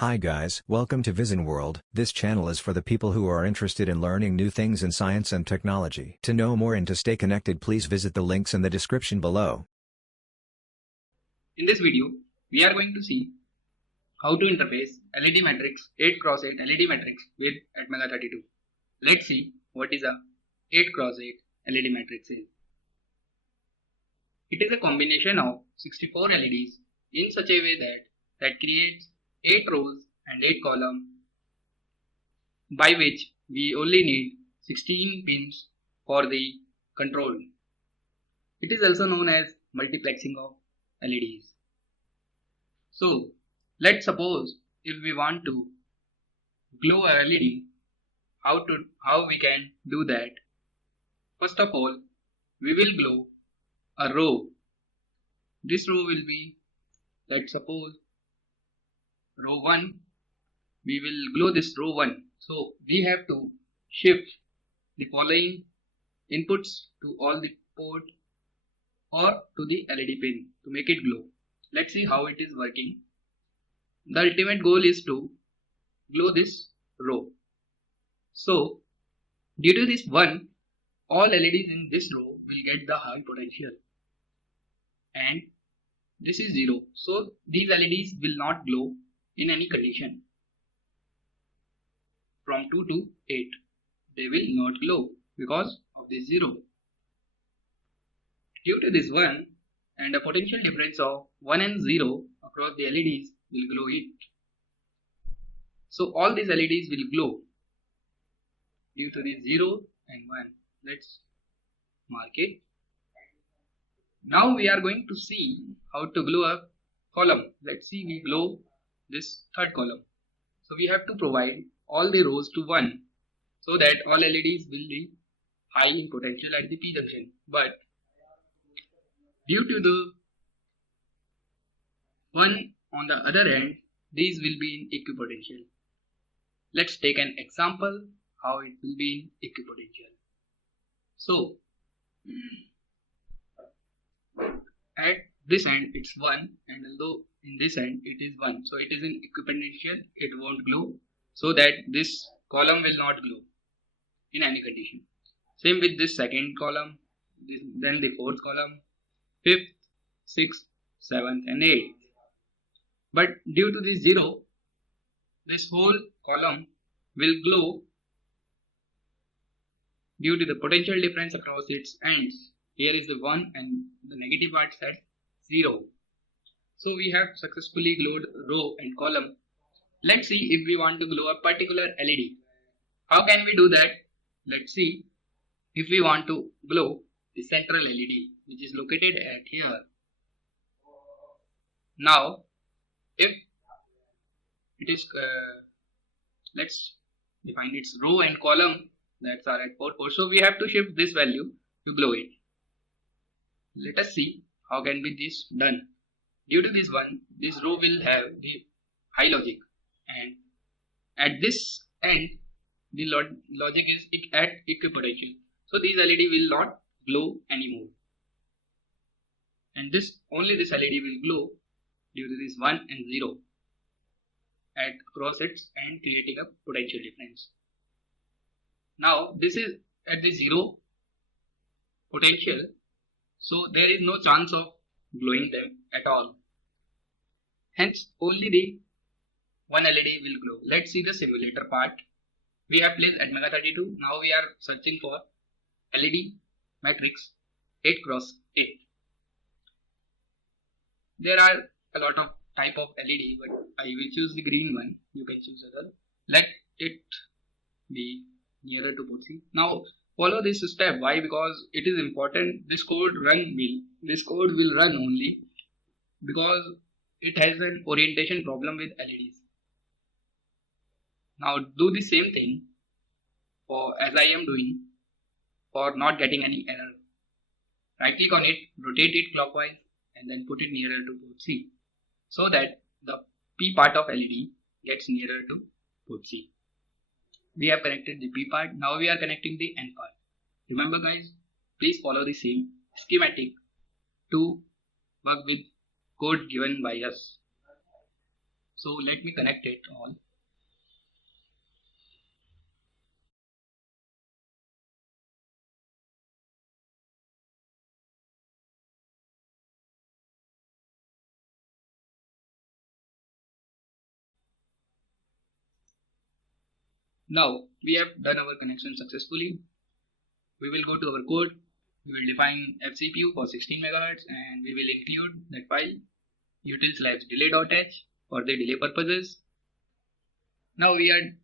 Hi guys, welcome to Vision World. This channel is for the people who are interested in learning new things in science and technology. To know more and to stay connected, please visit the links in the description below. In this video, we are going to see how to interface LED matrix 8x8 LED matrix with Atmega32. Let's see what is a 8x8 LED matrix is. It is a combination of 64 LEDs in such a way that creates 8 rows and 8 columns, by which we only need 16 pins for the control. It is also known as multiplexing of LEDs. So let's suppose if we want to glow a LED, how we can do that? First of all, we will glow a row. This row will be, let's suppose, row 1. We will glow this row 1. So we have to shift the following inputs to all the port or to the LED pin to make it glow. Let's see how it is working. The ultimate goal is to glow this row. So due to this 1, all LEDs in this row will get the high potential, and this is 0. So these LEDs will not glow in any condition. From 2 to 8, they will not glow because of this 0. Due to this 1 and a potential difference of 1 and 0 across the LEDs will glow it. So all these LEDs will glow due to this 0 and 1. Let's mark it. Now we are going to see how to glow a column. Let's see, we glow this third column. So we have to provide all the rows to 1 so that all LEDs will be high in potential at the P junction. But due to the 1 on the other end, these will be in equipotential. Let's take an example how it will be in equipotential. So at this end it's 1, and although in this end it is 1, so it is in equipotential, it won't glow, so that this column will not glow in any condition. Same with this second column, then the fourth column, 5th, 6th, 7th and 8th. But due to this 0, this whole column will glow due to the potential difference across its ends. Here is the 1 and the negative part at 0. So we have successfully glowed row and column. Let's see if we want to glow a particular LED. How can we do that? Let's see. If we want to glow the central LED, which is located at here. Now if it is let's define its row and column, that's are at 4, 4. So we have to shift this value to glow it. Let us see how can be this done. Due to this 1, this row will have the high logic, and at this end the logic is at equipotential. So these LED will not glow anymore, and only this LED will glow due to this 1 and 0 at across its end, creating a potential difference. Now this is at the 0 potential, so there is no chance of glowing them at all. Hence only the one LED will glow. Let's see the simulator part. We have placed Atmega32. Now we are searching for LED matrix 8x8. There are a lot of type of LED, but I will choose the green one. You can choose other. Let it be nearer to port C. Now follow this step. Why? Because it is important. This code will run only because it has an orientation problem with LEDs. Now do the same thing as I am doing for not getting any error. Right click on it, rotate it clockwise, and then put it nearer to port C, so that the P part of LED gets nearer to port C. We have connected the P part. Now we are connecting the N part. Remember guys, please follow the same schematic to work with code given by us. So let me connect it all. Now we have done our connection successfully. We will go to our code. We will define FCPU for 16 MHz and we will include that file util/delay.h for the delay purposes. Now we are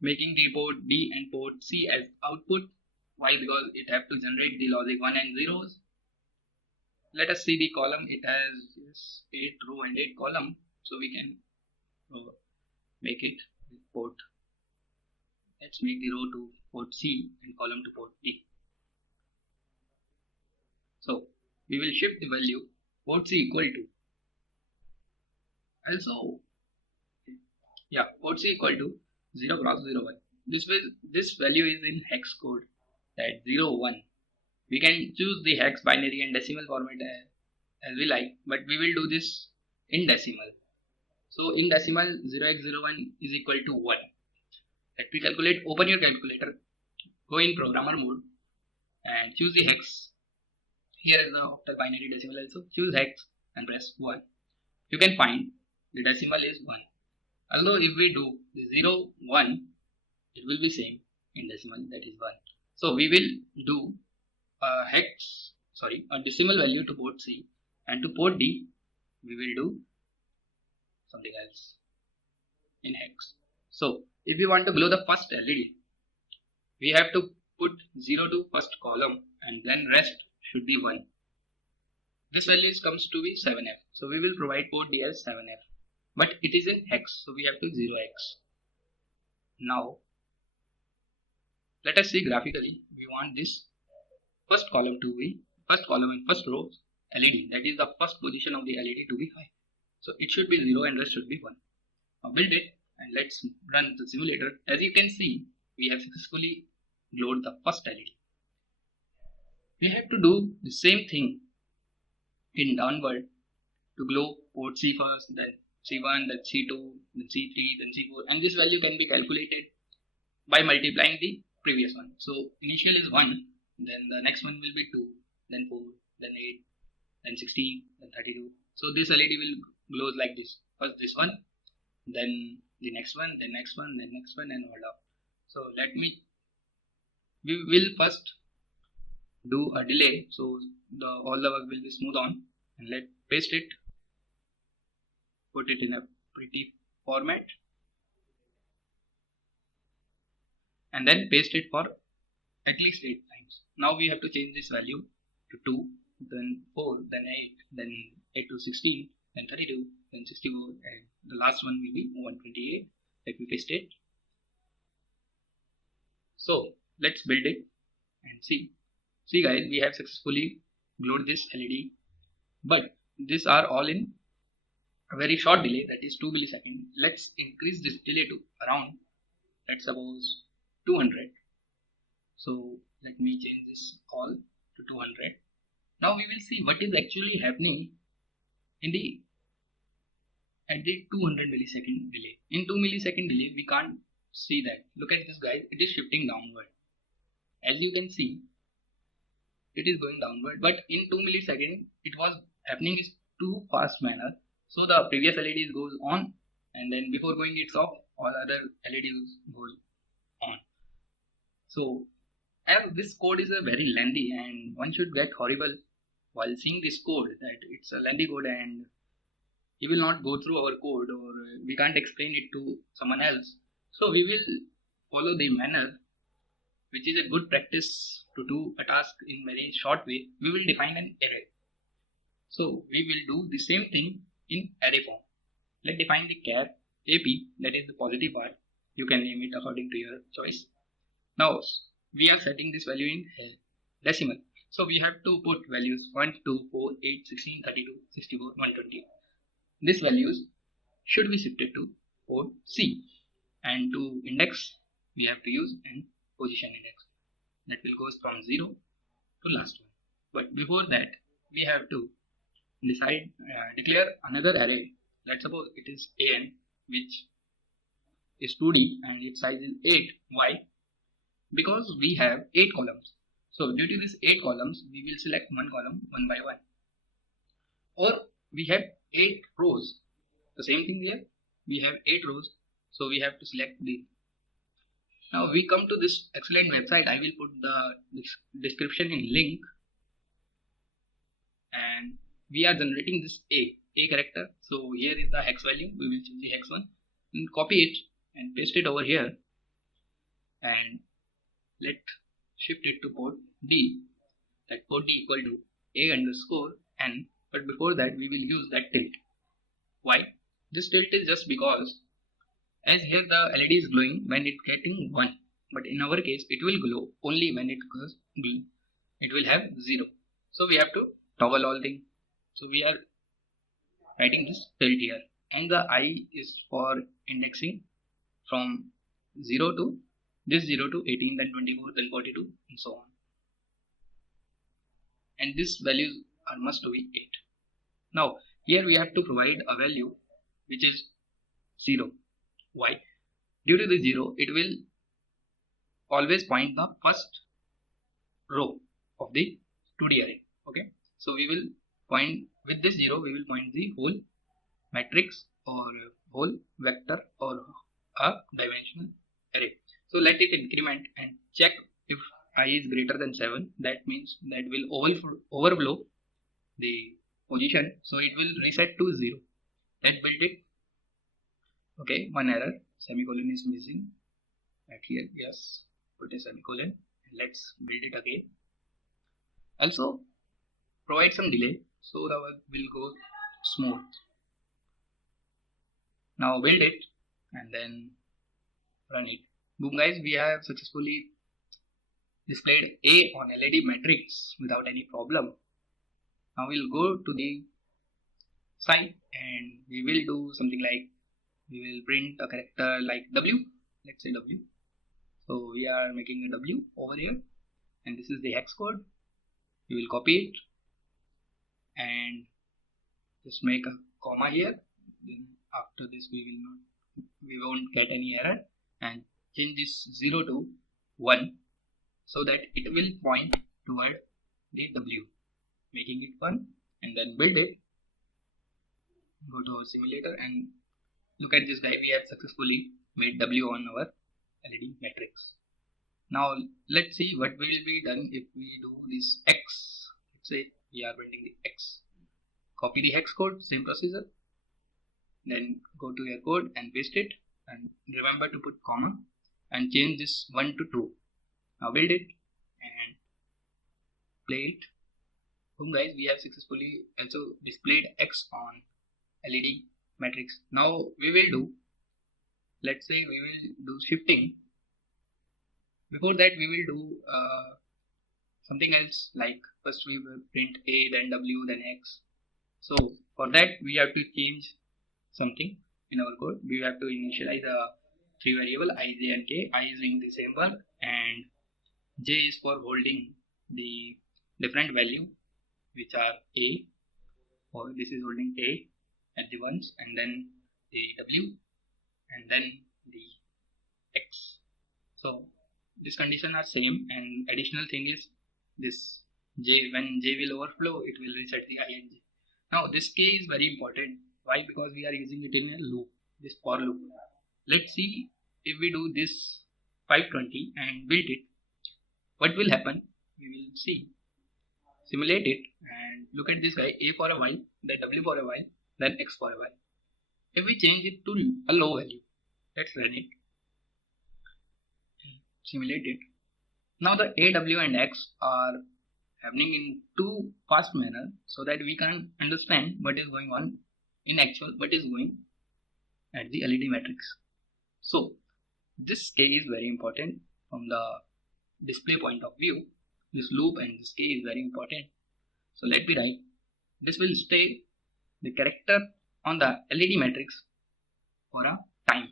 making the port D and port C as output. Why? Because it have to generate the logic 1 and 0s. Let us see the column. It has 8 row and 8 column, so we can make it with port. Let's make the row to port C and column to port D. So we will shift the value port C equal to port C equal to 0x01. This value is in hex code, that 01. We can choose the hex, binary and decimal format as we like, but we will do this in decimal. So in decimal, 0x01 is equal to 1. Let me calculate. Open your calculator, go in programmer mode and choose the hex. Here is the after binary decimal also. Choose hex and press 1. You can find the decimal is 1. Although if we do the 0, 1, it will be same in decimal, that is 1. So we will do a decimal value to port C, and to port D we will do something else in hex. So if we want to glow the first LED, we have to put 0 to first column and then rest should be 1. This value comes to be 7F. So we will provide port D as 7F. But it is in hex, so we have to 0x. Now let us see graphically. We want this first column to be in first row LED, that is the first position of the LED to be high. So it should be 0 and rest should be 1. Now build it and let's run the simulator. As you can see, we have successfully glowed the first LED. We have to do the same thing in downward to glow port C first, then C1, then C2, then C3, then C4, and this value can be calculated by multiplying the previous one. So initial is 1, then the next one will be 2, then 4, then 8, then 16, then 32. So this LED will glows like this. First this one, then the next one, then next one, then next one, and all up. So we will first do a delay, so all the work will be smooth on, and let's paste it, put it in a pretty format, and then paste it for at least 8 times. Now we have to change this value to 2, then 4, then 8, then 8 to 16, then 32, then 64, and the last one will be 128. Let me paste it. So let's build it and see. See guys, we have successfully glowed this LED, but these are all in a very short delay, that is 2 milliseconds. Let's increase this delay to around, let's suppose 200. So let me change this all to 200. Now we will see what is actually happening at the 200 millisecond delay. In 2 millisecond delay we can't see that. Look at this guys, it is shifting downward. As you can see, it is going downward, but in 2 milliseconds it was happening in too fast manner. So the previous LED goes on, and then before going it's off, all other LEDs goes on. So as this code is a very lengthy, and one should get horrible while seeing this code, that it's a lengthy code and he will not go through our code, or we can't explain it to someone else. So we will follow the manner, which is a good practice to do a task in very short way. We will define an array. So we will do the same thing in array form. Let's define the char AP, that is the positive part. You can name it according to your choice. Now we are setting this value in decimal. So we have to put values 1, 2, 4, 8, 16, 32, 64, 120. These values should be shifted to port C, and to index we have to use an position index that will goes from 0 to last one. But before that we have to declare another array. Let's suppose it is AN, which is 2D and its size is 8. Why? Because we have 8 columns. So due to these 8 columns, we will select one column one by one. Or we have 8 rows. The same thing here. We have 8 rows. So we have to select these. Now we come to this excellent website. I will put the description in link. And we are generating this A character. So here is the hex value. We will choose the hex one and copy it and paste it over here. And let shift it to port D. That port D equal to A_N. But before that we will use that tilt. Why? This tilt is just because as here the LED is glowing when it getting 1, but in our case it will glow only when it goes blue. It will have 0. So we have to toggle all things. So we are writing this tilt here, and the I is for indexing from 0 to 18, then 24, then 42, and so on. And these values are must be 8. Now here we have to provide a value which is 0. Why? Due to the 0, it will always point the first row of the 2D array. Okay, so we will point with this 0, we will point the whole matrix or whole vector or a dimensional array. So let it increment and check if I is greater than 7. That means that will overflow the position, so it will reset to 0. Let's build it. Okay, one error, semicolon is missing right here. Yes, put a semicolon. Let's build it again. Also provide some delay so the work will go smooth. Now build it and then run it. Boom guys, we have successfully displayed A on LED matrix without any problem. Now we'll go to the site and we will do something like we will print a character like W. Let's say W. So we are making a W over here, and this is the hex code. We will copy it and just make a comma here. Then after this we won't get any error, and change this 0 to 1 so that it will point toward the W, making it 1, and then build it. Go to our simulator and look at this guy. We have successfully made W on our LED matrix. Now let's see what will be done if we do this X. Let's say we are printing the X. Copy the hex code, same procedure. Then go to your code and paste it, and remember to put comma and change this 1 to 2. Now build it and play it. Boom guys, we have successfully also displayed X on LED matrix. Now we will do, let's say we will do shifting. Before that we will do something else, like first we will print A, then W, then X. So for that we have to change something in our code. We have to initialize the 3 variable I, J and K. I is doing the same work and J is for holding the different value which are A, or this is holding A at the ones, and then the W, and then the X. So this condition are same, and additional thing is this J. When J will overflow, it will reset the I and J. Now this K is very important. Why? Because we are using it in a loop, this for loop. Let's see if we do this 520 and build it, what will happen? We will see. Simulate it and look at this guy, A for a while, then W for a while, then X for a while. If we change it to a low value, let's run it, simulate it. Now the A, W and X are happening in too fast manner so that we can understand what is going on in actual, what is going at the LED matrix. So this K is very important from the display point of view. This loop and this K is very important. So let me write, this will stay the character on the LED matrix for a time.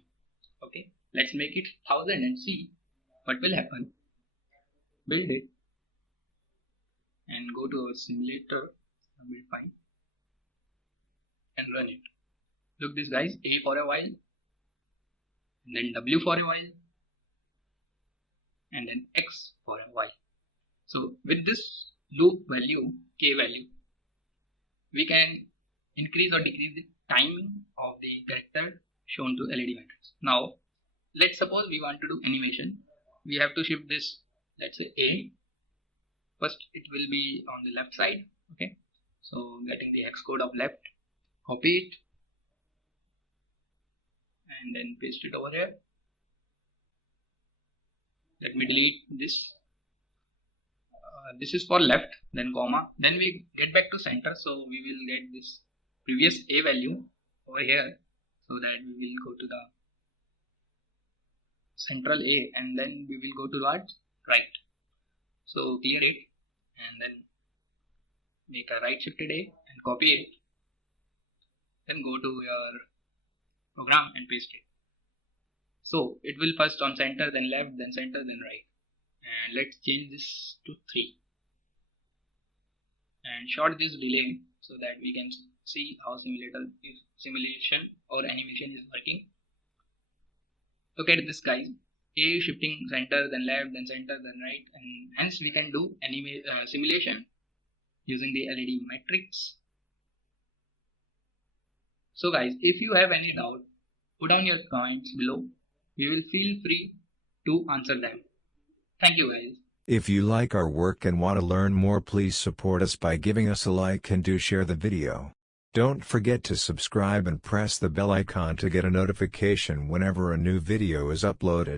Okay, let's make it 1000 and see what will happen. Build it and go to our simulator, build fine, and run it. Look this guys, A for a while, and then W for a while, and then X for a while. So with this loop value, K value, we can increase or decrease the timing of the character shown to LED matrix. Now let's suppose we want to do animation. We have to shift this, let's say A. First it will be on the left side. Okay, so getting the hex code of left, copy it and then paste it over here. Let me delete this. This is for left, then comma, then we get back to center, so we will get this previous A value over here, so that we will go to the central A and then we will go towards right. So clear it and then make a right shifted A and copy it, then go to your program and paste it. So it will first on center, then left, then center, then right. And let's change this to 3 and short this delay so that we can see how simulation or animation is working. Look at this, guys. A shifting center, then left, then center, then right, and hence we can do simulation using the LED matrix. So guys, if you have any doubt, put down your comments below. We will feel free to answer them. Thank you, guys. If you like our work and want to learn more, please support us by giving us a like and do share the video. Don't forget to subscribe and press the bell icon to get a notification whenever a new video is uploaded.